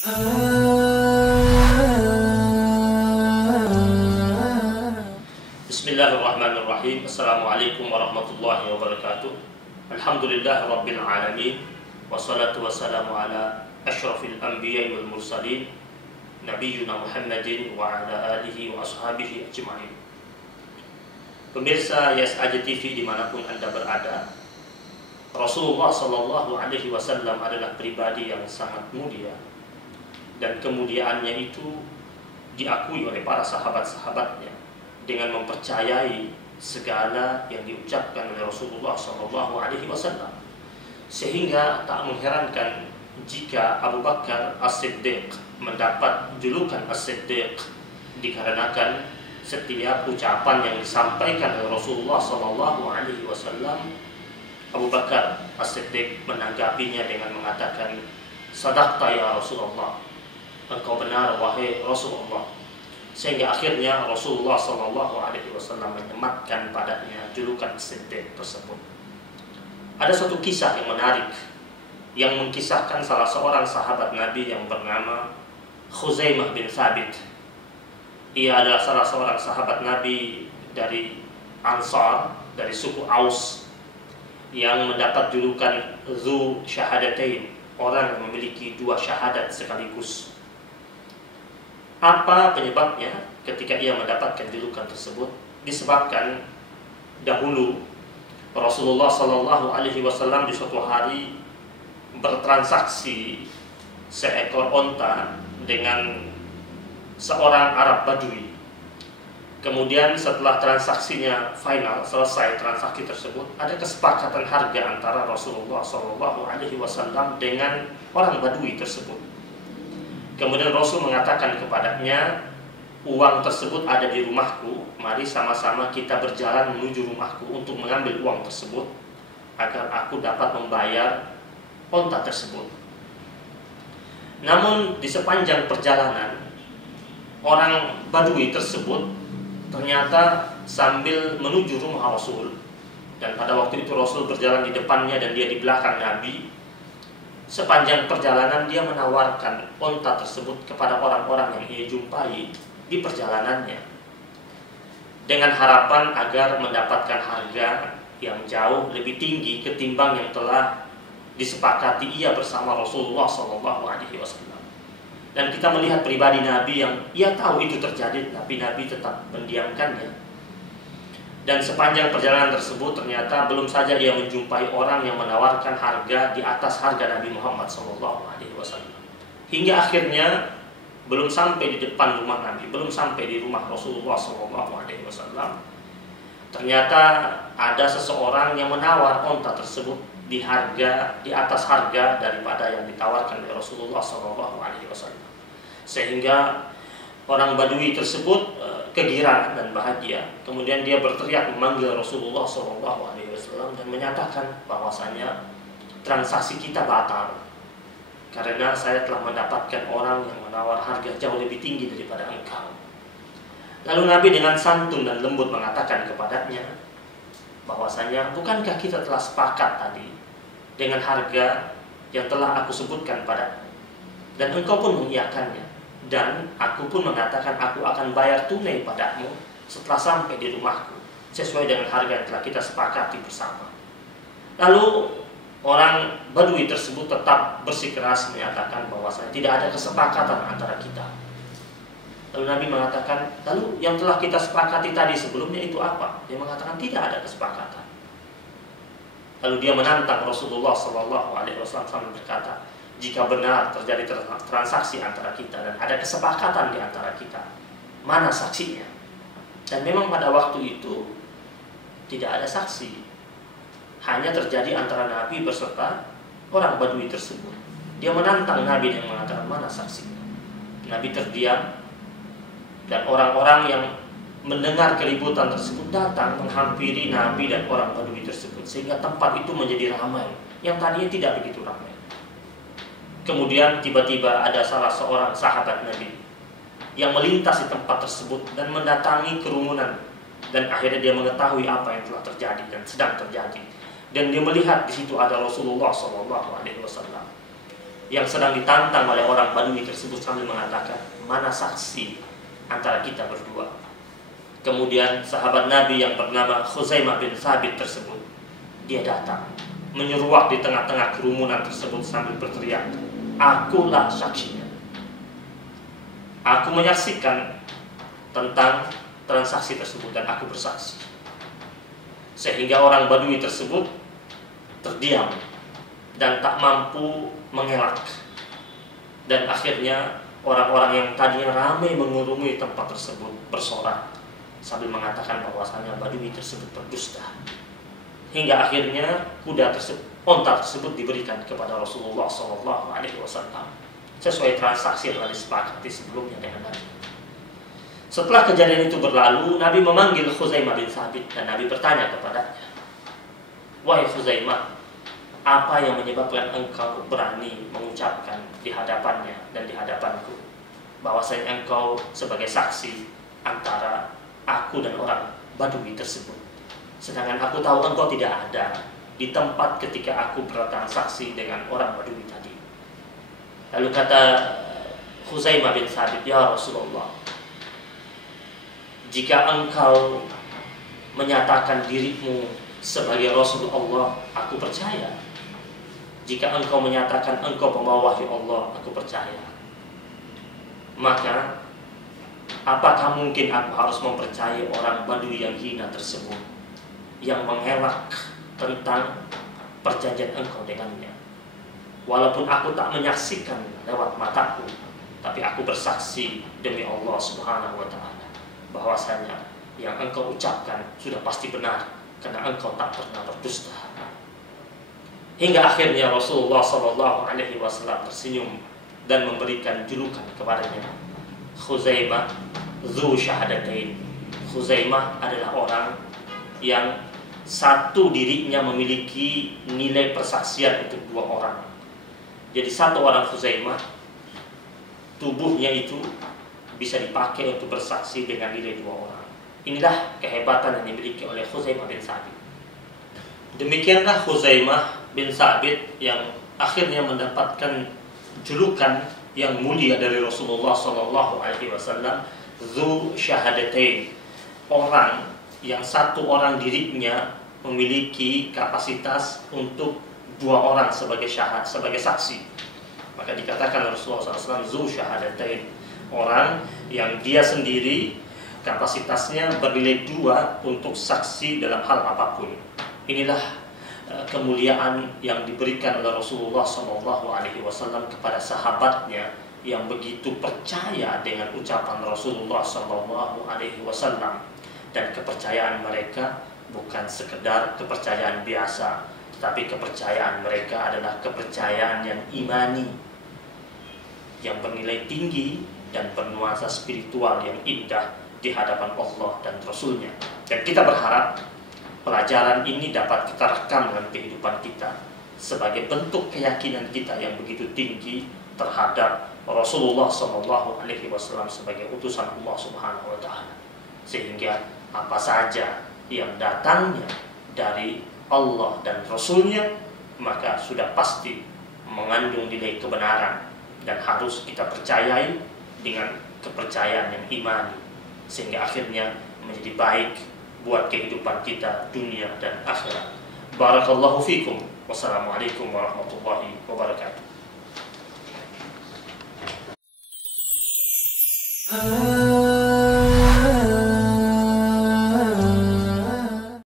Bismillahirrahmanirrahim. Assalamualaikum warahmatullahi wabarakatuh. Alhamdulillah rabbil alamin. Wassalatu wassalamu ala asyrafil anbiya wal mursalin Nabiyyuna Muhammadin wa ala alihi wa ashabihi ajma'in. Pemirsa YSAJ TV dimanapun Anda berada, Rasulullah Sallallahu Alaihi Wasallam adalah pribadi yang sangat mulia, dan kemuliaannya itu diakui oleh para sahabat-sahabatnya dengan mempercayai segala yang diucapkan oleh Rasulullah Sallallahu Alaihi Wasallam, sehingga tak mengherankan jika Abu Bakar As-Siddiq mendapat julukan As-Siddiq dikarenakan setiap ucapan yang disampaikan oleh Rasulullah Sallallahu Alaihi Wasallam, Abu Bakar As-Siddiq menanggapinya dengan mengatakan, "Sadaqta ya Rasulullah, engkau benar wahai Rasulullah." Sehingga akhirnya Rasulullah Sallallahu Alaihi Wasallam menyematkan padanya julukan Siddiq tersebut. Ada suatu kisah yang menarik yang mengkisahkan salah seorang sahabat Nabi yang bernama Khuzaimah bin Thabit. Ia adalah salah seorang sahabat Nabi dari Ansar, dari suku Aus, yang mendapat julukan Dzu Syahadatain, orang yang memiliki dua syahadat sekaligus. Apa penyebabnya ketika ia mendapatkan julukan tersebut? Disebabkan dahulu Rasulullah Sallallahu Alaihi Wasallam di suatu hari bertransaksi seekor onta dengan seorang Arab Badui. Kemudian setelah transaksinya final, selesai transaksi tersebut, ada kesepakatan harga antara Rasulullah Sallallahu Alaihi Wasallam dengan orang Badui tersebut. Kemudian Rasul mengatakan kepadanya, "Uang tersebut ada di rumahku, mari sama-sama kita berjalan menuju rumahku untuk mengambil uang tersebut agar aku dapat membayar onta tersebut." Namun di sepanjang perjalanan, orang Badui tersebut ternyata sambil menuju rumah Rasul, dan pada waktu itu Rasul berjalan di depannya dan dia di belakang Nabi. Sepanjang perjalanan dia menawarkan onta tersebut kepada orang-orang yang ia jumpai di perjalanannya, dengan harapan agar mendapatkan harga yang jauh lebih tinggi ketimbang yang telah disepakati ia bersama Rasulullah Sallallahu Alaihi Wasallam. Dan kita melihat pribadi Nabi yang ia tahu itu terjadi, tapi Nabi tetap mendiamkannya. Dan sepanjang perjalanan tersebut ternyata belum saja ia menjumpai orang yang menawarkan harga di atas harga Nabi Muhammad SAW. Hingga akhirnya belum sampai di depan rumah Nabi, belum sampai di rumah Rasulullah SAW, ternyata ada seseorang yang menawar onta tersebut di atas harga daripada yang ditawarkan oleh Rasulullah SAW. Sehingga orang Badui tersebut kegirangan dan bahagia. Kemudian dia berteriak memanggil Rasulullah SAW dan menyatakan bahwasanya transaksi kita batal karena saya telah mendapatkan orang yang menawar harga jauh lebih tinggi daripada engkau. Lalu Nabi dengan santun dan lembut mengatakan kepadanya bahwasanya, bukankah kita telah sepakat tadi dengan harga yang telah aku sebutkan padamu, dan engkau pun mengiyakannya. Dan aku pun mengatakan aku akan bayar tunai padamu setelah sampai di rumahku, sesuai dengan harga yang telah kita sepakati bersama. Lalu orang Badui tersebut tetap bersikeras menyatakan bahwasanya tidak ada kesepakatan antara kita. Lalu Nabi mengatakan, lalu yang telah kita sepakati tadi sebelumnya itu apa? Dia mengatakan tidak ada kesepakatan. Lalu dia menantang Rasulullah Sallallahu Alaihi Wasallam sambil berkata, jika benar terjadi transaksi antara kita dan ada kesepakatan di antara kita, mana saksinya? Dan memang pada waktu itu tidak ada saksi, hanya terjadi antara Nabi beserta orang Badui tersebut. Dia menantang Nabi dan mengatakan, mana saksinya? Nabi terdiam, dan orang-orang yang mendengar keributan tersebut datang menghampiri Nabi dan orang Badui tersebut, sehingga tempat itu menjadi ramai yang tadinya tidak begitu ramai. Kemudian tiba-tiba ada salah seorang sahabat Nabi yang melintas di tempat tersebut dan mendatangi kerumunan, dan akhirnya dia mengetahui apa yang telah terjadi dan sedang terjadi, dan dia melihat di situ ada Rasulullah SAW. yang sedang ditantang oleh orang Badui tersebut sambil mengatakan, mana saksi antara kita berdua? Kemudian sahabat Nabi yang bernama Khuzaimah bin Thabit tersebut, dia datang menyeruak di tengah-tengah kerumunan tersebut sambil berteriak, akulah saksinya. Aku menyaksikan tentang transaksi tersebut dan aku bersaksi. Sehingga orang Badui tersebut terdiam dan tak mampu mengelak. Dan akhirnya orang-orang yang tadinya ramai mengurungi tempat tersebut bersorak sambil mengatakan bahwasanya Badui tersebut berdusta. Hingga akhirnya onta tersebut diberikan kepada Rasulullah SAW sesuai transaksi yang telah disepakati sebelumnya dengan Nabi. Setelah kejadian itu berlalu, Nabi memanggil Khuzaimah bin Thabit dan Nabi bertanya kepadanya, wahai Khuzaimah, apa yang menyebabkan engkau berani mengucapkan di hadapannya dan di hadapanku bahwasanya engkau sebagai saksi antara aku dan orang Badui tersebut, sedangkan aku tahu engkau tidak ada di tempat ketika aku bertransaksi dengan orang Badui tadi. Lalu kata Khuzaimah bin Thabit, ya Rasulullah, jika engkau menyatakan dirimu sebagai Rasul Allah, aku percaya. Jika engkau menyatakan engkau pembawa wahyu Allah, aku percaya. Maka apakah mungkin aku harus mempercayai orang Badui yang hina tersebut, yang mengelak tentang perjanjian engkau dengannya? Walaupun aku tak menyaksikan lewat mataku, tapi aku bersaksi demi Allah Subhanahu wa Ta'ala bahwasanya yang engkau ucapkan sudah pasti benar, karena engkau tak pernah berdusta. Hingga akhirnya Rasulullah SAW tersenyum dan memberikan julukan kepadanya, Khuzaimah Dzu Syahadatain. Khuzaimah adalah orang yang satu dirinya memiliki nilai persaksian untuk dua orang. Jadi satu orang Khuzaimah, tubuhnya itu bisa dipakai untuk bersaksi dengan nilai dua orang. Inilah kehebatan yang dimiliki oleh Khuzaimah bin Thabit. Demikianlah Khuzaimah bin Thabit yang akhirnya mendapatkan julukan yang mulia dari Rasulullah SAW, Dzu Syahadatain, orang yang satu orang dirinya memiliki kapasitas untuk dua orang sebagai syahad, sebagai saksi. Maka dikatakan Rasulullah SAW, Dzu Syahadatain, orang yang dia sendiri kapasitasnya bernilai dua untuk saksi dalam hal apapun. Inilah kemuliaan yang diberikan oleh Rasulullah SAW kepada sahabatnya yang begitu percaya dengan ucapan Rasulullah SAW, dan kepercayaan mereka bukan sekedar kepercayaan biasa, tetapi kepercayaan mereka adalah kepercayaan yang imani, yang bernilai tinggi dan bernuansa spiritual yang indah di hadapan Allah dan Rasulnya. Dan kita berharap pelajaran ini dapat kita rekam dalam kehidupan kita sebagai bentuk keyakinan kita yang begitu tinggi terhadap Rasulullah SAW sebagai utusan Allah Subhanahu wa Ta'ala, sehingga apa saja yang datangnya dari Allah dan Rasulnya maka sudah pasti mengandung nilai kebenaran dan harus kita percayai dengan kepercayaan yang imani, sehingga akhirnya menjadi baik buat kehidupan kita dunia dan akhirat. Barakallahu fikum. Wassalamualaikum warahmatullahi wabarakatuh.